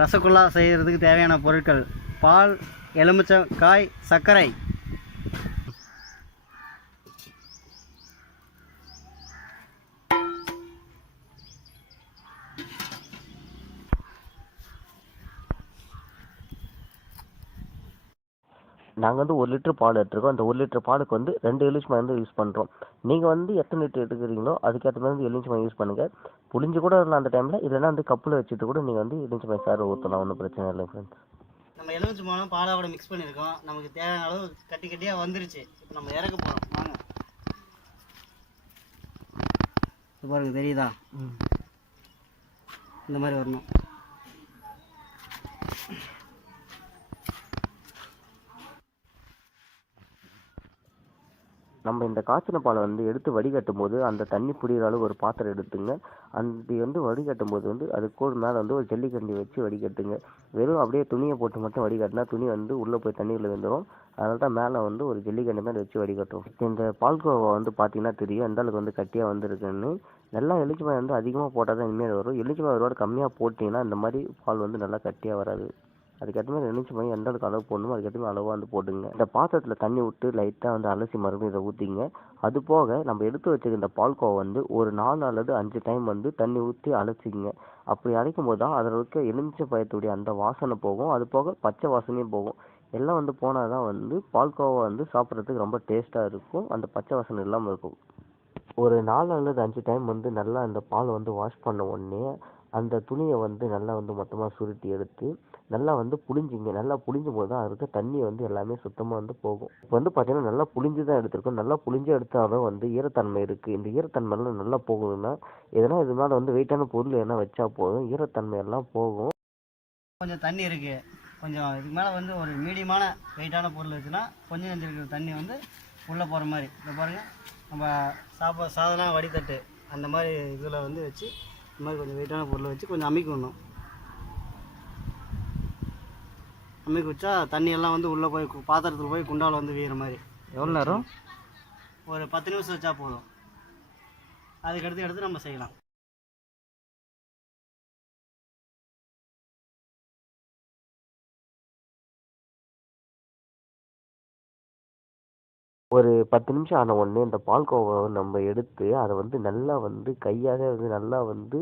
ரசகுல்லா செய்கிறதுக்கு தேவையான பொருட்கள்: பால், எலுமிச்சங்காய், சர்க்கரை. நாங்கள் வந்து 1 லிட்டர் பால் எடுத்துருக்கோம். அந்த 1 லிட்டர் பாலுக்கு வந்து 2 எலுமிச்சை வந்து யூஸ் பண்ணுறோம். நீங்கள் வந்து எத்தனை லிட்டர் எடுத்துக்கிறீங்களோ அதுக்கேற்ற மாதிரி வந்து எலுமிச்சை யூஸ் பண்ணுங்கள். புளிஞ்சு கூட வரலாம் அந்த டைமில். இல்லைன்னா வந்து கப்பில் வச்சுட்டு கூட நீங்கள் வந்து எலுமிச்சை சாறு ஊற்றலாம், ஒன்றும் பிரச்சனை இல்லை ஃப்ரெண்ட்ஸ். நம்ம எலுமிச்சை பழம் பாலாவோட மிக்ஸ் பண்ணியிருக்கோம். நமக்கு தேவையான அளவு கட்டி கட்டியாக வந்துருச்சு. இப்போ நம்ம இறக்க போகிறோம். வாங்க, பாருங்க, தெரியுதா? இந்த மாதிரி வரணும். நம்ம இந்த காய்ச்சின பாலை வந்து எடுத்து வடிகட்டும் போது அந்த தண்ணி புரிகிற அளவு ஒரு பாத்திரம் எடுத்துங்க. அந்த வந்து வடிகட்டும் போது வந்து அதுக்கு மேலே வந்து ஒரு ஜல்லிக்கரண்டி வச்சு வடிகட்டுங்க. வெறும் அப்படியே துணியை போட்டு மட்டும் வடிகட்டினா துணி வந்து உள்ளே போய் தண்ணியில் வந்துடும். அதனால தான் மேலே வந்து ஒரு ஜல்லிக்கரண்டி மாதிரி வச்சு வடிகட்டும். இந்த பால்கோவா வந்து பார்த்தீங்கன்னா தெரியும் எந்த அளவுக்கு வந்து கட்டியாக வந்துருக்குன்னு. நல்லா எலுமிச்சை வந்து அதிகமாக போட்டால் தான் இனிமேல் வரும். எலுமிச்சை ஒருவாடு கம்மியாக போட்டிங்கன்னா இந்த மாதிரி பால் வந்து நல்லா கட்டியாக வராது. அதுக்கேற்ற மாதிரி எலுமிச்சை எந்த அளவுக்கு அளவு போடணுமோ அதுக்கேற்ற மாதிரி அளவாக வந்து போட்டுங்க. இந்த பாத்திரத்தில் தண்ணி விட்டு லைட்டாக வந்து அலசி மறுபடியும் இதை ஊற்றிங்க. அது போக நம்ம எடுத்து வச்சுக்க இந்த பால்கோவா வந்து ஒரு 4 அல்லது 5 டைம் வந்து தண்ணி ஊற்றி அலசிங்க. அப்படி அரைக்கும் போது தான் அதில் இருக்க எலுமிச்சை பழத்துடைய அந்த வாசனை போகும். அது போக பச்சை வாசனையும் போகும். எல்லாம் வந்து போனால் தான் வந்து பால்கோவா வந்து சாப்பிட்றதுக்கு ரொம்ப டேஸ்ட்டாக இருக்கும். அந்த பச்சை வாசனை இல்லாமல் இருக்கும். ஒரு 4 அல்லது 5 டைம் வந்து நல்லா அந்த பால் வந்து வாஷ் பண்ண உடனே அந்த துணியை வந்து நல்லா வந்து மொத்தமாக சுருட்டி எடுத்து நல்லா வந்து புளிஞ்சிங்க. நல்லா புளிஞ்சும் போது தான் அது இருக்க தண்ணி வந்து எல்லாமே சுத்தமாக வந்து போகும். இப்போ வந்து பார்த்தீங்கன்னா நல்லா புளிஞ்சு தான் எடுத்திருக்கோம். நல்லா புளிஞ்சு எடுத்தாலும் வந்து ஈரத்தன்மை இருக்குது. இந்த ஈரத்தன்மையெல்லாம் நல்லா போகணும்னா எதனா இது மேலே வந்து வெயிட்டான பொருள் எதனா வச்சா போதும், ஈரத்தன்மை எல்லாம் போகும். கொஞ்சம் தண்ணி இருக்குது. கொஞ்சம் இதுக்கு மேலே வந்து ஒரு மீடியமான வெயிட்டான பொருள் வச்சுன்னா கொஞ்சம் இருக்கிற தண்ணி வந்து உள்ளே போகிற மாதிரி. இப்போ பாருங்கள், நம்ம சாதனம் வடித்தட்டு அந்த மாதிரி இதில் வந்து வச்சு இந்த மாதிரி கொஞ்சம் வெயிட்டான பொருளை வச்சு கொஞ்சம் அமைக்கணும். அமைக்க வச்சா தண்ணியெல்லாம் வந்து உள்ளே போய் பாத்திரத்தில் போய் குண்டாவில் வந்து வீகிற மாதிரி. எவ்வளோ நேரம்? ஒரு 10 நிமிஷம் வச்சா போதும். அதுக்கடுத்து எடுத்து நம்ம செய்யலாம். ஒரு 10 நிமிஷம் ஆன உடனே இந்த பால்கோவாவை நம்ம எடுத்து அதை வந்து நல்லா வந்து கையால் வந்து நல்லா வந்து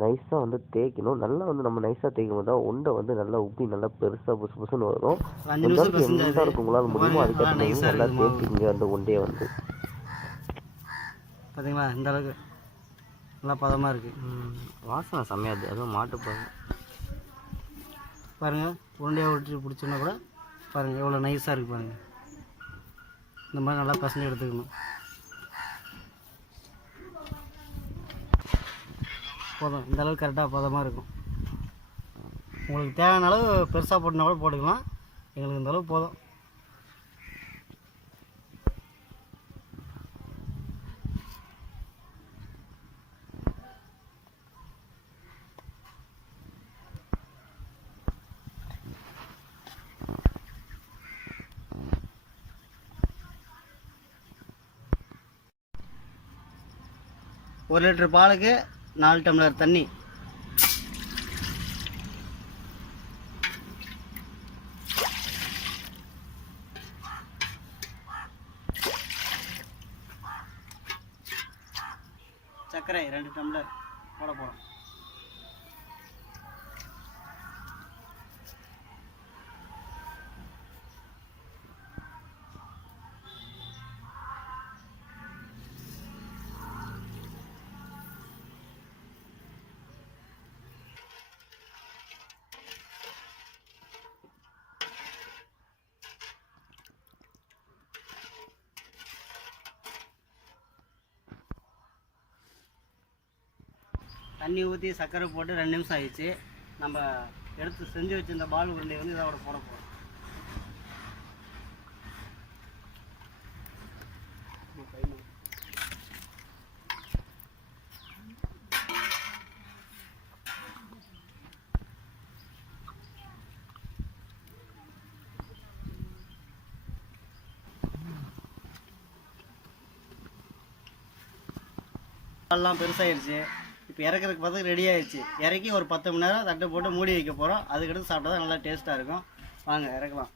நைஸாக வந்து தேய்க்கணும். நல்லா வந்து நம்ம நைஸாக தேய்க்கும் போது தான் உண்டை வந்து நல்லா உப்பி நல்லா பெருசாக புசு புசுன்னு வரும். எந்த அளவுக்கு உங்களால் முடியுமோ அதுக்கேற்ற நல்லா தேய்ச்சிங்க அந்த உண்டையை வந்து. பார்த்தீங்களா, இந்த அளவுக்கு நல்லா பதமாக இருக்குது. வாசனை செம்மையாது. அதுவும் மாட்டுப்பாங்க பாருங்கள். உருண்டையாக விட்டு பிடிச்சோன்னா கூட பாருங்கள் எவ்வளோ நைஸாக இருக்குது பாருங்கள். இந்த மாதிரி நல்லா பசங்க எடுத்துக்கணும். போதும், இந்த அளவுக்கு கரெக்டாக பதமாக இருக்கும். உங்களுக்கு தேவையான அளவு பெருசாக போட்டுனா கூட போட்டுக்கலாம். எங்களுக்கு இந்த அளவு போதும். ஒரு லிட்டர் பாலுக்கு 4 டம்ளர் தண்ணி. சர்க்கரை 2 டம்ளர் போட போகிறோம். தண்ணி ஊற்றி சர்க்கரை போட்டு 2 நிமிஷம் ஆயிடுச்சு. நம்ம எடுத்து செஞ்சு வச்சுருந்த பால் உருண்டையை வந்து இதோட போட போகிறோம். பால்லாம் பெருசாகிடுச்சு. இப்போ இறக்குறதுக்கு பார்த்து ரெடி ஆயிடுச்சு. இறக்கி ஒரு 10 மணி நேரம் தட்டு போட்டு மூடி வைக்க போகிறோம். அதுக்கடுத்து சாப்பிட்டா தான் நல்லா டேஸ்ட்டாக இருக்கும். வாங்க இறக்கலாம்.